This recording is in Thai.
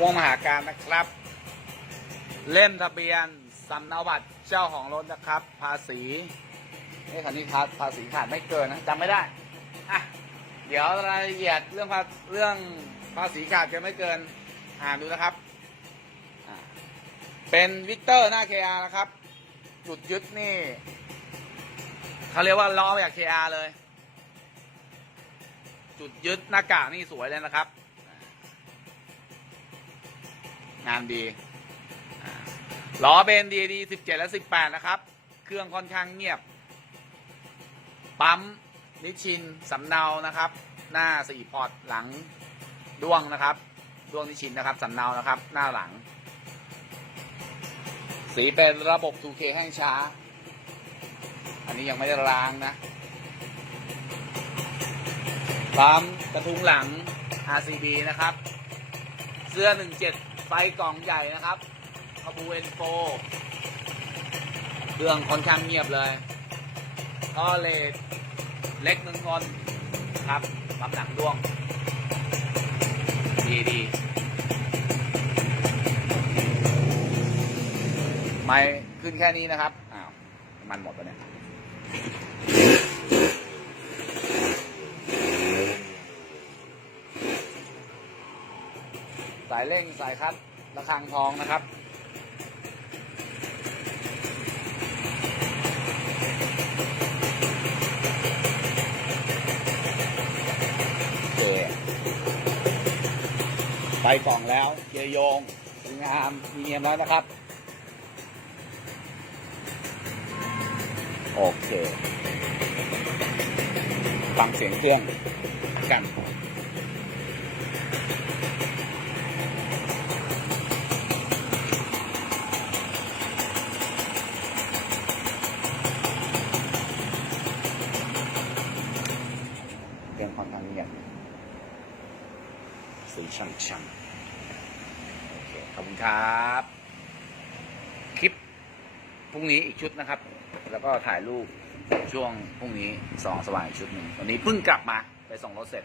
วงมหาการนะครับ เล่มทะเบียนสำเนาบัตรเจ้าของรถนะครับ ภาษีนี่คันนี้ภาษีขาดไม่เกินนะจำไม่ได้อะเดี๋ยวรายละเอียดเรื่องภาเรื่องภาษีขาดเกินไม่เกินอ่านดูนะครับ เป็นวิกเตอร์หน้า KR นะครับ จุดยึดนี่เขาเรียกว่าล้อมาจาก KR เลย จุดยึดหน้ากากนี่สวยเลยนะครับ งานดีล้อเบนดีดีสิบเจ็ดและสิบแปดนะครับ เครื่องค่อนข้างเงียบ ปั๊มนิชินสำเนานะครับ หน้าสี่พอร์ตหลังด้วงนะครับด้วงนิชชินนะครับสำเนานะครับ หน้าหลัง สีเป็นระบบ 2K แห้งช้า อันนี้ยังไม่ได้ล้างนะปั๊มกระทุ้งหลัง RCB นะครับ เสื้อ 17 ไฟกล่องใหญ่นะครับขบูเอนโฟเครื่องค่อนข้างเงียบเลยก็เลดเล็กหนึ่งคนครับปั๊มหนังด้วง ดีดีไม่ขึ้นแค่นี้นะครับ อ้าว มันหมดแล้วเนี่ย สายเร่งสายคัดระฆังทองนะครับเคไปกล่องแล้วเกียร์โยงงามมีเงียมแล้วนะครับ โอเคฟังเสียงเครื่องกัน เรื่องค่อนข้างเงียบ สีช่างช่างโอเคขอบคุณครับ คลิปพรุ่งนี้อีกชุดนะครับ แล้วก็ถ่ายรูปช่วงพรุ่งนี้สองสว่างอีกชุดหนึ่งวันนี้เพิ่งกลับมาไปส่งรถเสร็จ